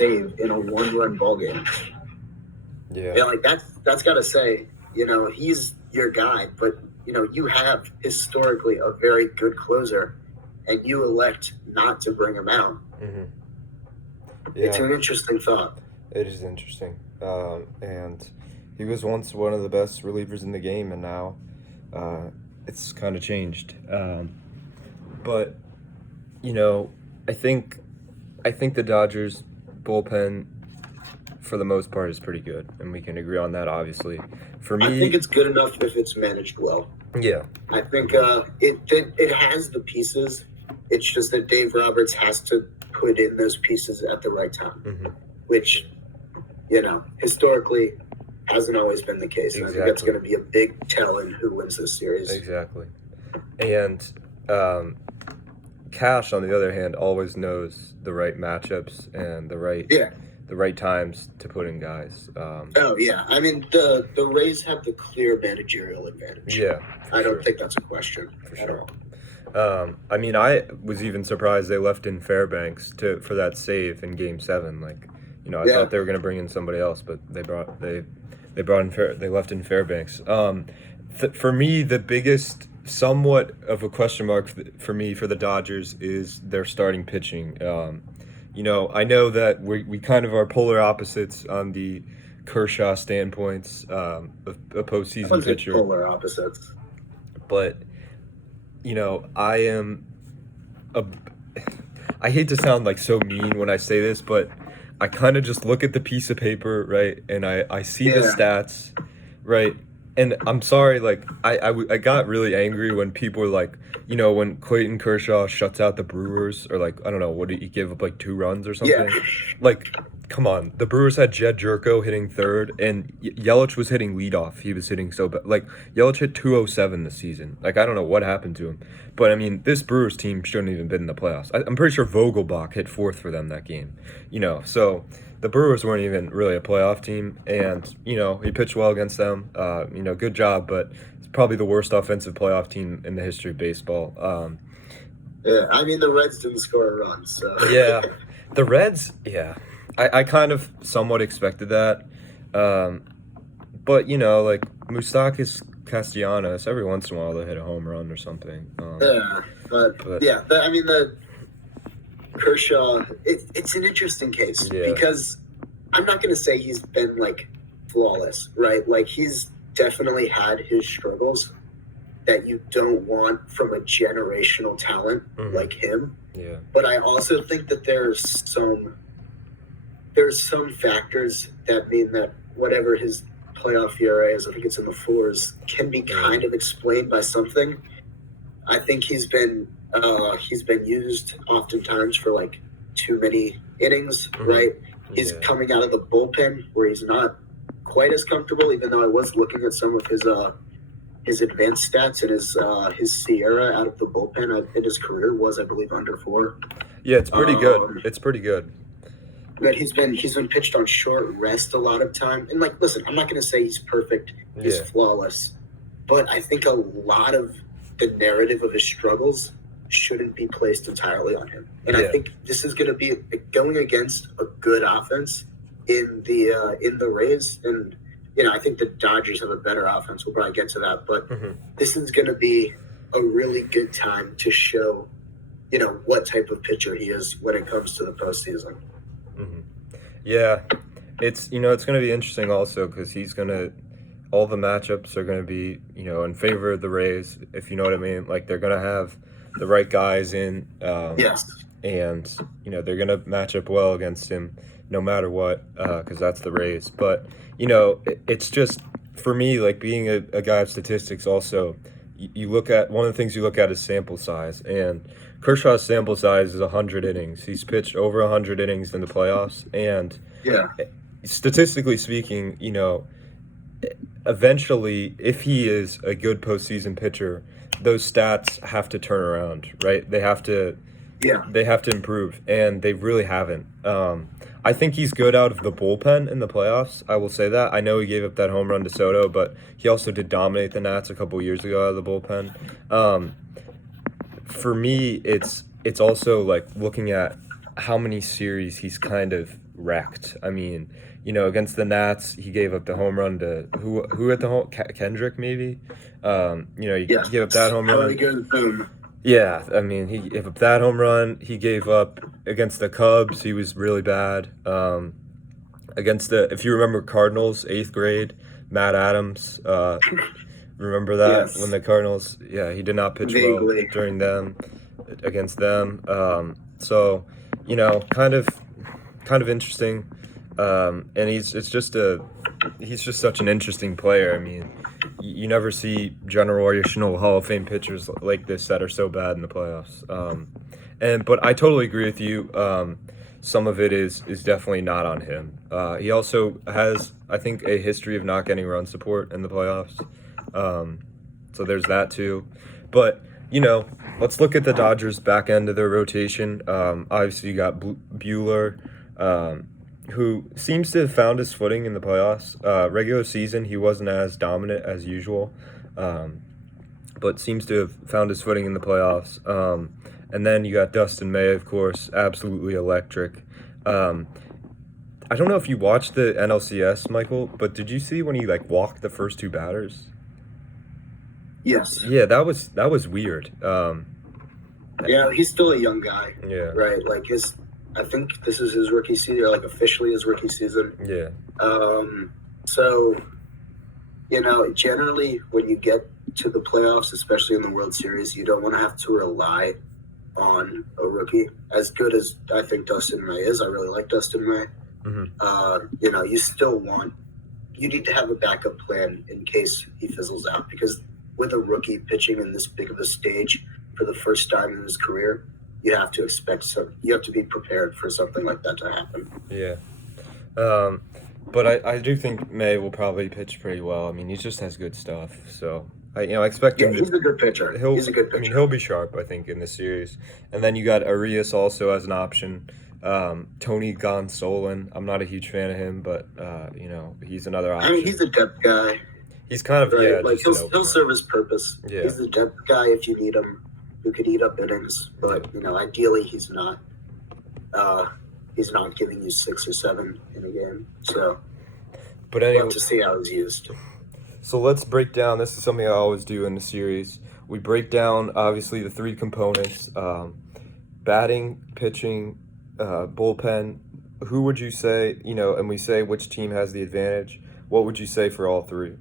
save in a one-run ball game. Yeah. Yeah, like that's got to say, he's your guy, but you have historically a very good closer, and you elect not to bring him out. Mm-hmm. Yeah. It's an interesting thought. It is interesting. And he was once one of the best relievers in the game, and now it's kind of changed. But I think the Dodgers bullpen, for the most part, is pretty good, and we can agree on that. Obviously, for me, I think it's good enough if it's managed well. Yeah, I think it has the pieces. It's just that Dave Roberts has to put in those pieces at the right time, mm-hmm. which historically hasn't always been the case. Exactly. I think that's going to be a big tell in who wins this series. Exactly. And Cash, on the other hand, always knows the right matchups and the right times to put in guys. Oh yeah, I mean the Rays have the clear managerial advantage. Yeah, I don't think that's a question for at sure. all. I mean, I was even surprised they left in Fairbanks for that save in Game 7. Like, I thought they were going to bring in somebody else, but they left in Fairbanks. For me, the biggest somewhat of a question mark for me for the Dodgers is their starting pitching. I know that we kind of are polar opposites on the Kershaw standpoints, a postseason pitcher. Polar opposites. But I hate to sound like so mean when I say this, but I kind of just look at the piece of paper, right, and I see the stats, right, and I'm sorry, like I got really angry when people were like, when Clayton Kershaw shuts out the Brewers, or like, I don't know, what did he give up, like 2 runs or something? Yeah. Like, come on, the Brewers had Jed Jerko hitting third, and Yelich was hitting leadoff. He was hitting so bad. Like, Yelich hit 207 this season. Like, I don't know what happened to him. But, I mean, this Brewers team shouldn't even been in the playoffs. I'm pretty sure Vogelbach hit 4th for them that game. So the Brewers weren't even really a playoff team. And, he pitched well against them. Good job, but it's probably the worst offensive playoff team in the history of baseball. Yeah, I mean, the Reds didn't score a run, so... Yeah, the Reds, yeah. I kind of somewhat expected that. But, like, Moustakas Castellanos, every once in a while they'll hit a home run or something. The Kershaw, it's an interesting case because I'm not going to say he's been, like, flawless, right? Like, he's definitely had his struggles that you don't want from a generational talent like him. Yeah. But I also think that there's some factors that mean that whatever his playoff ERA is, I think it's in the 4s, can be kind of explained by something. I think he's been used oftentimes for like too many innings, right? He's coming out of the bullpen where he's not quite as comfortable, even though I was looking at some of his advanced stats and his Sierra out of the bullpen in his career was, I believe, under 4. Yeah, it's pretty good. It's pretty good. But he's been pitched on short rest a lot of time. And, like, listen, I'm not going to say he's perfect, he's flawless, but I think a lot of the narrative of his struggles shouldn't be placed entirely on him. And I think this is going to be going against a good offense in the Rays. And, I think the Dodgers have a better offense. We'll probably get to that. But this is going to be a really good time to show, what type of pitcher he is when it comes to the postseason. Yeah, it's it's going to be interesting also because all the matchups are going to be in favor of the Rays, if you know what I mean. Like, they're going to have the right guys in, yes, and they're going to match up well against him no matter what, because that's the Rays. But it's just, for me, like, being a guy of statistics also, you look at, one of the things you look at is sample size, and Kershaw's sample size is 100 innings. He's pitched over 100 innings in the playoffs, and statistically speaking, eventually, if he is a good postseason pitcher, those stats have to turn around, right? They have to improve, and they really haven't. I think he's good out of the bullpen in the playoffs. I will say that. I know he gave up that home run to Soto, but he also did dominate the Nats a couple years ago out of the bullpen. For me, it's also like looking at how many series he's kind of wrecked. I mean, against the Nats, he gave up the home run to who at the home Kendrick maybe. He gave up that home run. Boom. Yeah, I mean, he gave up that home run. He gave up against the Cubs. He was really bad. Against if you remember Cardinals, 8th grade, Matt Adams. Remember that Yes. when the Cardinals? Yeah, he did not pitch Vaguely. well against them. So, kind of interesting. And he's just such an interesting player. I mean, you never see generational Hall of Fame pitchers like this that are so bad in the playoffs. But I totally agree with you. Some of it is definitely not on him. He also has, I think, a history of not getting run support in the playoffs. So there's that too. But, let's look at the Dodgers' back end of their rotation. Obviously, you got Buehler, who seems to have found his footing in the playoffs. Regular season, he wasn't as dominant as usual, but seems to have found his footing in the playoffs. And then you got Dustin May, of course, absolutely electric. I don't know if you watched the NLCS, Michael, but did you see when he walked the first 2 batters? Yes. Yeah, that was weird. Yeah, he's still a young guy. Yeah. Right. I think this is his rookie season, or officially his rookie season. Yeah. So, generally when you get to the playoffs, especially in the World Series, you don't want to have to rely on a rookie. As good as I think Dustin May is, I really like Dustin May. Mm-hmm. You need to have a backup plan in case he fizzles out, because with a rookie pitching in this big of a stage for the first time in his career, you have to be prepared for something like that to happen. Yeah. But I do think May will probably pitch pretty well. I mean, he just has good stuff. So, I expect him he's a good pitcher. He's a good pitcher. I mean, he'll be sharp, I think, in this series. And then you got Arias also as an option. Tony Gonsolin. I'm not a huge fan of him, but, he's another option. I mean, he's a depth guy. He's kind of, right? yeah. He'll serve his purpose. Yeah. He's the depth guy if you need him, who could eat up innings. But, ideally he's not. He's not giving you 6 or 7 in a game. So, but anyway, we'll have to see how he's used. So let's break down. This is something I always do in the series. We break down, obviously, the 3 components: batting, pitching, bullpen. Who would you say, and we say which team has the advantage. What would you say for all 3?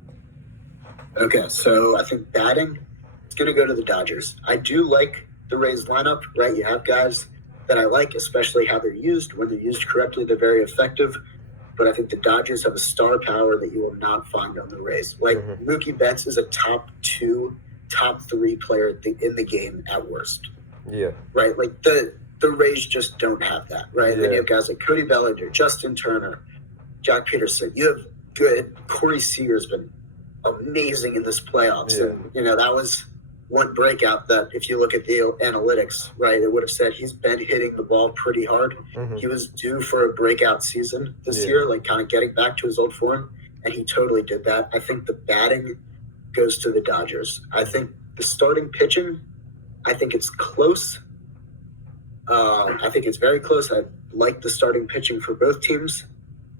Okay, so I think batting, it's going to go to the Dodgers. I do like the Rays lineup, right? You have guys that I like, especially how they're used. When they're used correctly, they're very effective. But I think the Dodgers have a star power that you will not find on the Rays. Mookie Betts is a top 3 player in the game at worst. Yeah. Right? The Rays just don't have that, right? Yeah. Then you have guys like Cody Bellinger, Justin Turner, Jock Peterson. You have good. Corey Seager's been amazing in this playoffs. Yeah. And, that was one breakout that if you look at the analytics, right, it would have said he's been hitting the ball pretty hard. Mm-hmm. He was due for a breakout season this year, kind of getting back to his old form, and he totally did that. I think the batting goes to the Dodgers. I think the starting pitching, I think it's close. I think it's very close. I like the starting pitching for both teams.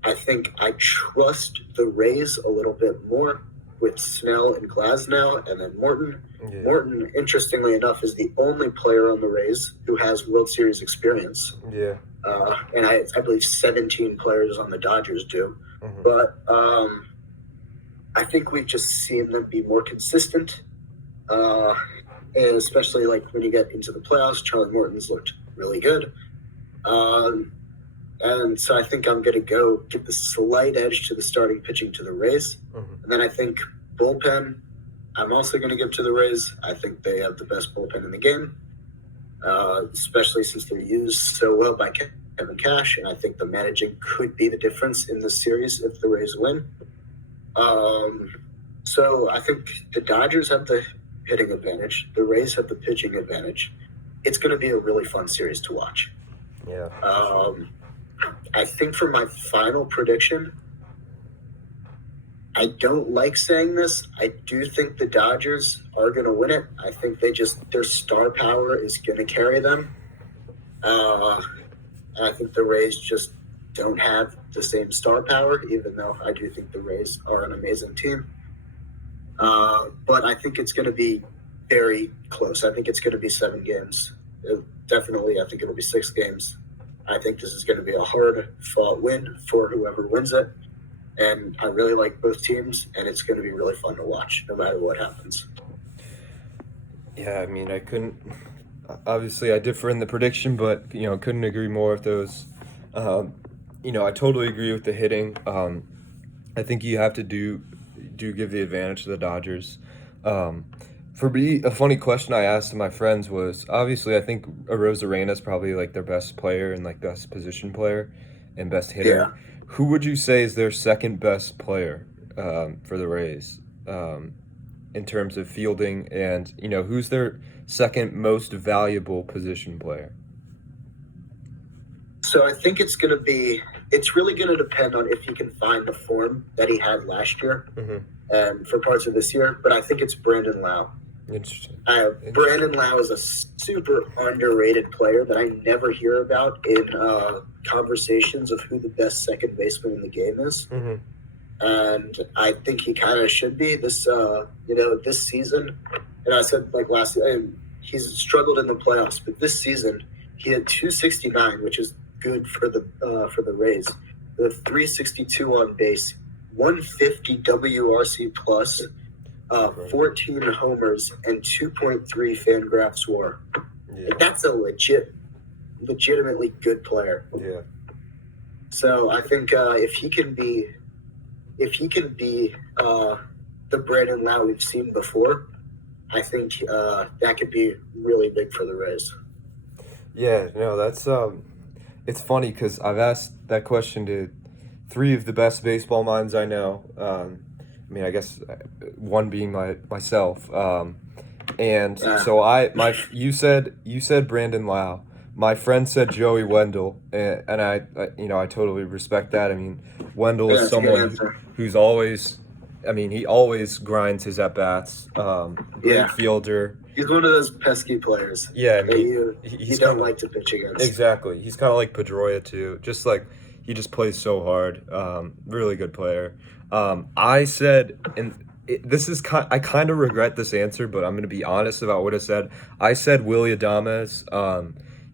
I think I trust the Rays a little bit more with Snell and Glasnow, and then Morton. Yeah. Morton, interestingly enough, is the only player on the Rays who has World Series experience. Yeah. And I believe 17 players on the Dodgers do. Mm-hmm. But I think we've just seen them be more consistent. And especially when you get into the playoffs, Charlie Morton's looked really good. And so I think I'm going to give the slight edge to the starting pitching to the Rays. Mm-hmm. And then I think bullpen, I'm also going to give to the Rays. I think they have the best bullpen in the game, especially since they're used so well by Kevin Cash. And I think the managing could be the difference in this series if the Rays win. So I think the Dodgers have the hitting advantage. The Rays have the pitching advantage. It's going to be a really fun series to watch. Yeah. I think for my final prediction, I don't like saying this. I do think the Dodgers are going to win it. I think their star power is going to carry them. And I think the Rays just don't have the same star power, even though I do think the Rays are an amazing team. But I think it's going to be very close. I think it's going to be 7 games. Definitely, I think it'll be 6 games. I think this is going to be a hard-fought win for whoever wins it. And I really like both teams, and it's going to be really fun to watch no matter what happens. Yeah, I mean, I couldn't. Obviously, I differ in the prediction, but couldn't agree more with those. I totally agree with the hitting. I think you have to do give the advantage to the Dodgers. For me, a funny question I asked to my friends was, obviously, I think Arozarena is probably like their best player and like best position player and best hitter. Yeah. Who would you say is their second best player for the Rays in terms of fielding, and who's their second most valuable position player? So I think it's really going to depend on if he can find the form that he had last year and for parts of this year. But I think it's Brandon Lau. Interesting. Brandon Lau is a super underrated player that I never hear about in conversations of who the best second baseman in the game is. And I think he kind of should be this season. And I said like last season, he's struggled in the playoffs, but this season he had 269, which is good for the Rays. With 362 on base, 150 WRC plus, 14 homers, and 2.3 Fangraphs WAR. Yeah. That's a legitimately good player. Yeah. So I think if he can be the Brandon Lau we've seen before, I think that could be really big for the Rays. Yeah, no, that's it's funny because I've asked that question to 3 of the best baseball minds I know. I guess one being myself. So you said Brandon Lau. My friend said Joey Wendell, and I totally respect that. I mean, Wendell is someone who's always, he always grinds his at bats. Great fielder. He's one of those pesky players. Yeah, you don't like to pitch against. Exactly. He's kind of like Pedroia too. Just like he just plays so hard. Really good player. I said, I kind of regret this answer, but I'm going to be honest about what I said. I said Willy Adames.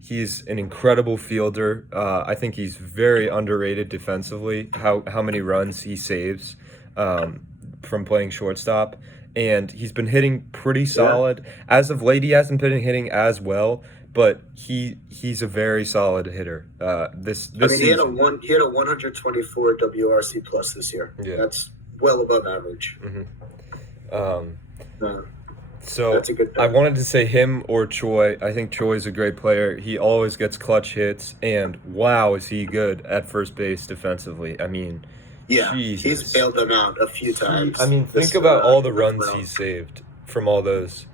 He's an incredible fielder. I think he's very underrated defensively. How many runs he saves from playing shortstop. And he's been hitting pretty solid. Yeah. As of late, he hasn't been hitting as well, but he's a very solid hitter. This season. He had a 124 WRC plus this year. Yeah. That's well above average. So that's a good pick. I wanted to say him or Choi. I think Choi's a great player. He always gets clutch hits, and wow, is he good at first base defensively. Yeah, Jesus. He's bailed them out a few times. Think about all the runs he's saved from all those.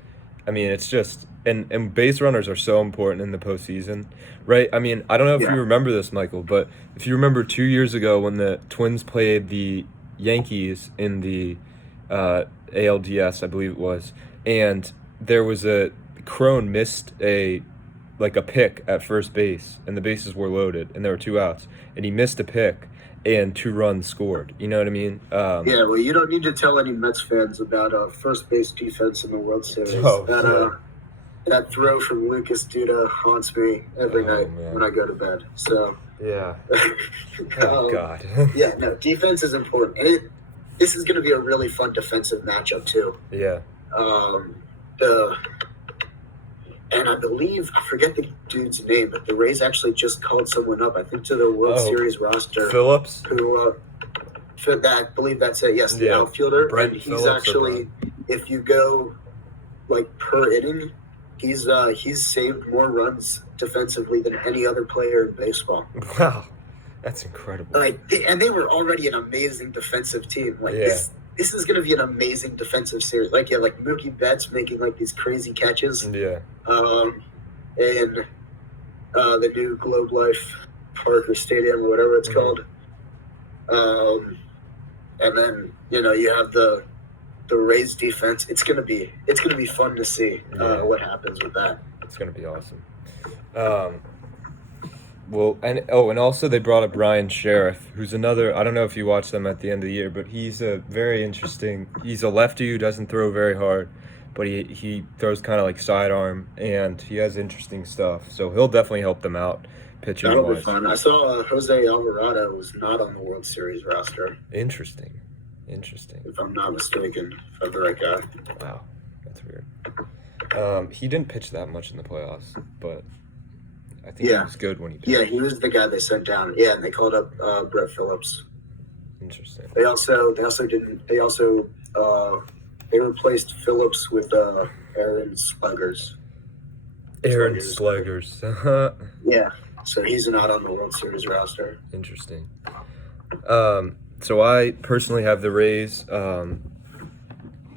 It's just and base runners are so important in the postseason, right? I don't know if you remember this, Michael, but if you remember 2 years ago when the Twins played the Yankees in the ALDS, I believe it was, and there was Crone missed a pick at first base, and the bases were loaded, and there were 2 outs, and he missed a pick. And 2 runs scored. You know what I mean? Well, you don't need to tell any Mets fans about first base defense in the World Series. That throw from Lucas Duda haunts me every night when I go to bed. So yeah. God. Defense is important. And this is going to be a really fun defensive matchup too. Yeah. And I believe, I forget the dude's name, but the Rays actually just called someone up, I think, to the World Series roster. Phillips? I believe that's it. Yes, the outfielder. Brent and he's Phillips actually, if you go per inning, he's saved more runs defensively than any other player in baseball. Wow, that's incredible. And they were already an amazing defensive team. This is going to be an amazing defensive series. Mookie Betts making these crazy catches. Yeah. In the new Globe Life Park or Stadium or whatever it's called. And then you have the Rays defense. It's gonna be fun to see what happens with that. It's gonna be awesome. Well, and also they brought up Ryan Sheriff, who's another. I don't know if you watch them at the end of the year, but he's a very interesting. He's a lefty who doesn't throw very hard, but he throws kind of like sidearm, and he has interesting stuff. So he'll definitely help them out pitching That'll be wise. fun. I saw Jose Alvarado was not on the World Series roster, Interesting. if I'm not mistaken. If I'm the right guy. Wow, that's weird. He didn't pitch that much in the playoffs, but I think he was good when he pitched. Yeah, he was the guy they sent down. Yeah, and they called up Brett Phillips. Interesting. They replaced Phillips with Aaron Sluggers. Aaron Sluggers. Yeah, so he's not on the World Series roster. Interesting. So I personally have the Rays.